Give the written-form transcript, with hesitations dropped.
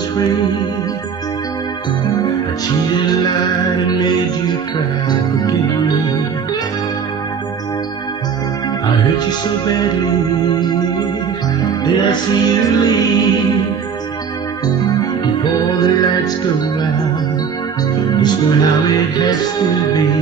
was free. I cheated, lied, and made you cry. Forgive me. I hurt you so badly. Then I see you leave. Before the lights go out, it's not how it has to be.